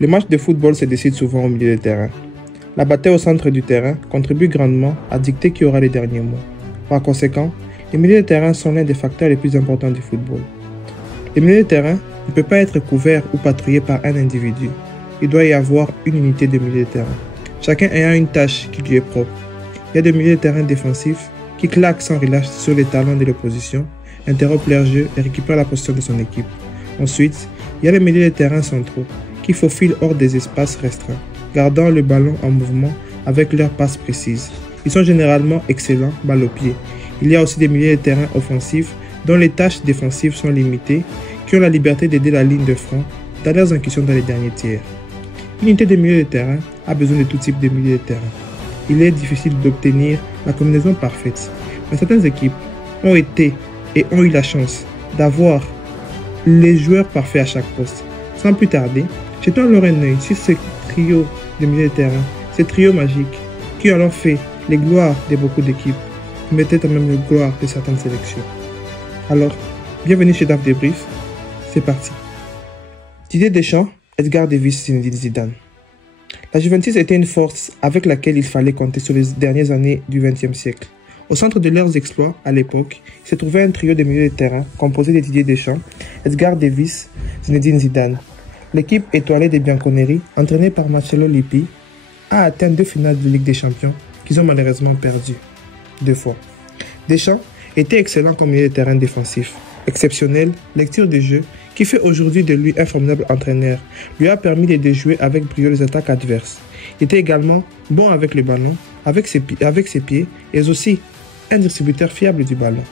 Le match de football se décide souvent au milieu de terrain. La bataille au centre du terrain contribue grandement à dicter qui aura les derniers mots. Par conséquent, les milieux de terrain sont l'un des facteurs les plus importants du football. Le milieu de terrain ne peut pas être couvert ou patrouillé par un individu. Il doit y avoir une unité de milieu de terrain, chacun ayant une tâche qui lui est propre. Il y a des milieux de terrain défensifs qui claquent sans relâche sur les talons de l'opposition, interrompent leur jeu et récupèrent la position de son équipe. Ensuite, il y a les milieux de terrain centraux qui faufilent hors des espaces restreints, gardant le ballon en mouvement avec leurs passes précises. Ils sont généralement excellents balle au pied. Il y a aussi des milieux de terrain offensifs dont les tâches défensives sont limitées, qui ont la liberté d'aider la ligne de front dans leurs incursions dans les derniers tiers. Une unité de milieu de terrain a besoin de tout type de milieu de terrain. Il est difficile d'obtenir la combinaison parfaite, mais certaines équipes ont été et ont eu la chance d'avoir les joueurs parfaits à chaque poste. Sans plus tarder, jetons alors un œil sur ce trio de milieu de terrain, ce trio magique qui ont fait les gloires de beaucoup d'équipes, mais peut-être même les gloires de certaines sélections. Alors, bienvenue chez DAF Débrief, c'est parti. Didier Deschamps, Edgar Davis, Zinedine Zidane. La Juventus était une force avec laquelle il fallait compter sur les dernières années du XXe siècle. Au centre de leurs exploits, à l'époque, il se trouvait un trio de milieux de terrain composé de Didier Deschamps, Edgar Davis, Zinedine Zidane. L'équipe étoilée des Bianconeri, entraînée par Marcello Lippi, a atteint 2 finales de Ligue des Champions qu'ils ont malheureusement perdues 2 fois. Deschamps était excellent comme milieu de terrain défensif. Exceptionnel, lecture de jeu, qui fait aujourd'hui de lui un formidable entraîneur, lui a permis de déjouer avec brio les attaques adverses. Il était également bon avec le ballon, avec ses pieds, et aussi un distributeur fiable du ballon.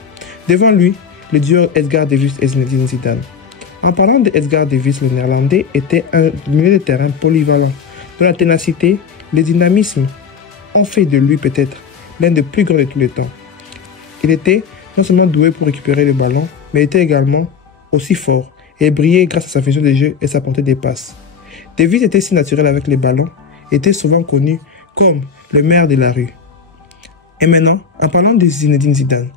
Devant lui, le duo Edgar Davis et Zinedine Zidane. En parlant de Edgar Davis, le néerlandais était un milieu de terrain polyvalent, dont la ténacité, le dynamisme ont fait de lui peut-être l'un des plus grands de tous les temps. Il était non seulement doué pour récupérer le ballon, mais était également aussi fort et brillait grâce à sa vision de jeu et sa portée des passes. Davis était si naturel avec les ballons, était souvent connu comme le maire de la rue. Et maintenant, en parlant de Zinedine Zidane,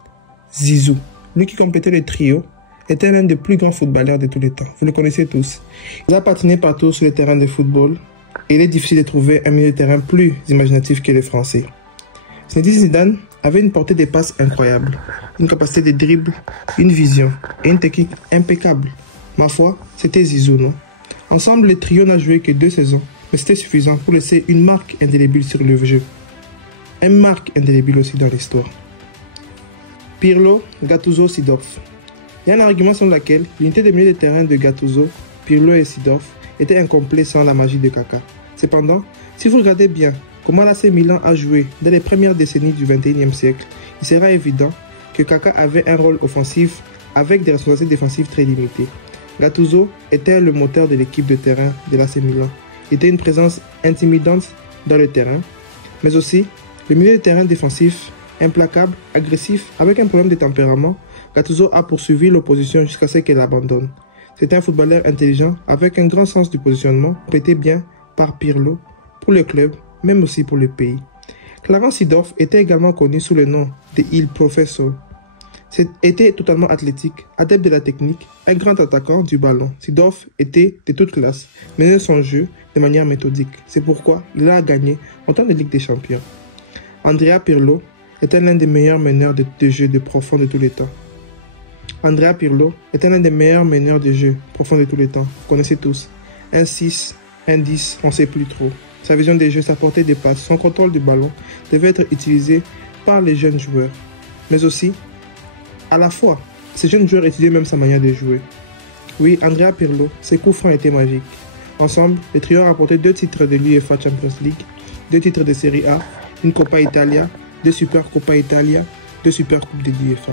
Zizou, lui qui complétait le trio, était l'un des plus grands footballeurs de tous les temps. Vous le connaissez tous. Il a patiné partout sur le terrain de football et il est difficile de trouver un milieu de terrain plus imaginatif que les Français. Zinedine Zidane avait une portée des passes incroyable, une capacité de dribble, une vision et une technique impeccable. Ma foi, c'était Zizou, non? Ensemble, le trio n'a joué que 2 saisons, mais c'était suffisant pour laisser une marque indélébile sur le jeu. Une marque indélébile aussi dans l'histoire. Pirlo, Gattuso, Seedorf. Il y a un argument selon lequel l'unité de milieu de terrain de Gattuso, Pirlo et Seedorf était incomplète sans la magie de Kaka. Cependant, si vous regardez bien comment l'AC Milan a joué dans les premières décennies du XXIe siècle, il sera évident que Kaka avait un rôle offensif avec des responsabilités défensives très limitées. Gattuso était le moteur de l'équipe de terrain de l'AC Milan. Il était une présence intimidante dans le terrain, mais aussi le milieu de terrain défensif, implacable, agressif, avec un problème de tempérament. Gattuso a poursuivi l'opposition jusqu'à ce qu'elle abandonne. C'était un footballeur intelligent avec un grand sens du positionnement, prêté bien par Pirlo pour le club, même aussi pour le pays. Clarence Seedorf était également connu sous le nom de Il Professor. Était totalement athlétique, adepte de la technique, un grand attaquant du ballon. Seedorf était de toute classe, menait son jeu de manière méthodique. C'est pourquoi il a gagné autant de Ligue des Champions. Andrea Pirlo était l'un des meilleurs meneurs de jeu de profond de tous les temps. Andrea Pirlo était l'un des meilleurs meneurs de jeu profond de tous les temps. Vous connaissez tous. Un 6, un 10, on ne sait plus trop. Sa vision des jeux, sa portée des passes, son contrôle du ballon devait être utilisé par les jeunes joueurs. Mais aussi, à la fois, ces jeunes joueurs étudiaient même sa manière de jouer. Oui, Andrea Pirlo, ses coups francs étaient magiques. Ensemble, le trio a rapporté 2 titres de l'UEFA Champions League, 2 titres de Serie A, une Coppa Italia, 2 Super Coppa Italia, 2 Super Coupes de l'UEFA.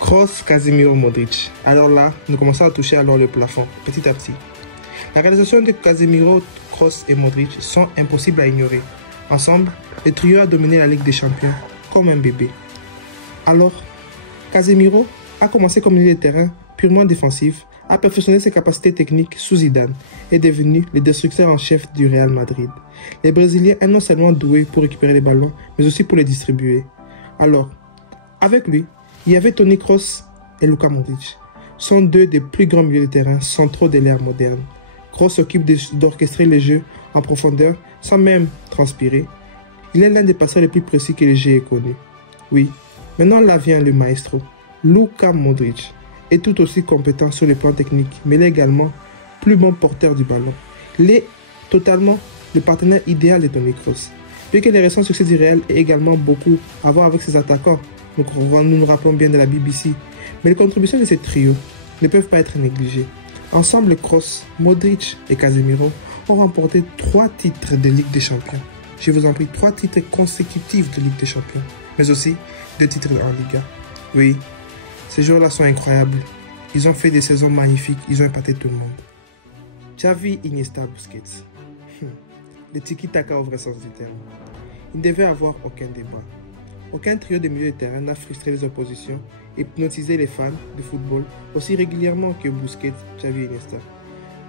Kroos, Casemiro, Modric. Alors là, nous commençons à toucher alors le plafond, petit à petit. La réalisation de Casemiro, Kroos et Modric sont impossibles à ignorer. Ensemble, le trio a dominé la Ligue des Champions comme un bébé. Alors, Casemiro a commencé comme milieu de terrain purement défensif, a perfectionné ses capacités techniques sous Zidane et est devenu le destructeur en chef du Real Madrid. Les Brésiliens sont non seulement doués pour récupérer les ballons, mais aussi pour les distribuer. Alors, avec lui, il y avait Toni Kroos et Luka Modric. Sont 2 des plus grands milieux de terrain centraux de l'ère moderne. Kroos s'occupe d'orchestrer les jeux en profondeur sans même transpirer. Il est l'un des passeurs les plus précis que le jeu ait connu. Oui, maintenant là vient le maestro. Luka Modric est tout aussi compétent sur le plan technique, mais il est également plus bon porteur du ballon. Il est totalement le partenaire idéal de Toni Kroos. Bien que les récents succès du Real aient également beaucoup à voir avec ses attaquants, nous rappelons bien de la BBC, mais les contributions de ces trios ne peuvent pas être négligées. Ensemble, Kroos, Modric et Casemiro ont remporté 3 titres de Ligue des Champions. Je vous en prie, 3 titres consécutifs de Ligue des Champions, mais aussi 2 titres en Liga. Oui, ces joueurs-là sont incroyables. Ils ont fait des saisons magnifiques, ils ont épaté tout le monde. Xavi, Iniesta, Busquets. Le tiki-taka au vrai sens du terme. Il ne devait avoir aucun débat. Aucun trio de milieu de terrain n'a frustré les oppositions et hypnotisé les fans de football aussi régulièrement que Busquets, Xavi et Iniesta.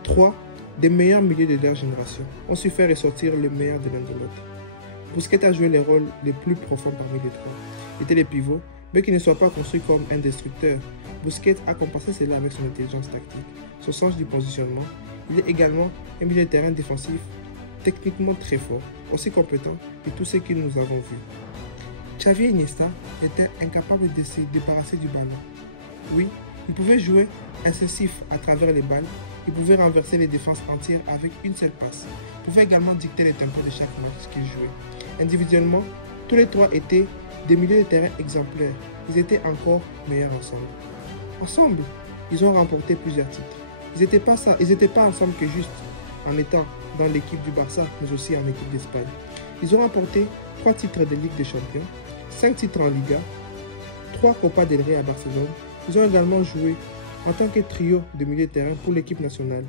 3 des meilleurs milieux de leur génération ont su faire ressortir le meilleur de l'un de l'autre. Busquets a joué les rôles les plus profonds parmi les trois. Il était le pivot, mais qu'il ne soit pas construit comme un destructeur. Busquets a compensé cela avec son intelligence tactique, son sens du positionnement. Il est également un milieu de terrain défensif techniquement très fort, aussi compétent que tous ceux que nous avons vus. Xavi et Iniesta étaient incapables de se débarrasser du ballon. Oui, ils pouvaient jouer incisif à travers les balles, ils pouvaient renverser les défenses entières avec une seule passe. Ils pouvaient également dicter les tempos de chaque match qu'ils jouaient. Individuellement, tous les trois étaient des milieux de terrain exemplaires. Ils étaient encore meilleurs ensemble. Ensemble, ils ont remporté plusieurs titres. Ils n'étaient pas ensemble que juste en étant dans l'équipe du Barça, mais aussi en équipe d'Espagne. Ils ont remporté 3 titres de Ligue des Champions, 5 titres en Liga, 3 Copa del Rey à Barcelone. Ils ont également joué en tant que trio de milieu de terrain pour l'équipe nationale.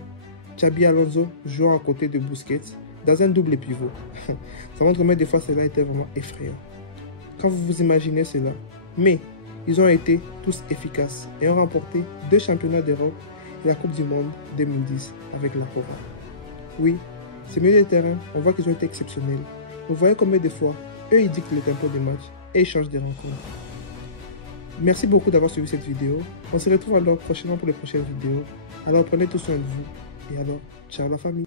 Xabi Alonso jouant à côté de Busquets dans un double pivot. Ça montre combien des fois cela était vraiment effrayant. Quand vous vous imaginez cela. Mais ils ont été tous efficaces et ont remporté 2 championnats d'Europe et la Coupe du Monde 2010 avec la Roma. Oui, ces milieux de terrain, on voit qu'ils ont été exceptionnels. Vous voyez combien de fois, eux ils dictent le tempo des matchs et ils changent des rencontres. Merci beaucoup d'avoir suivi cette vidéo. On se retrouve alors prochainement pour les prochaines vidéos. Alors prenez tout soin de vous. Et alors, ciao la famille.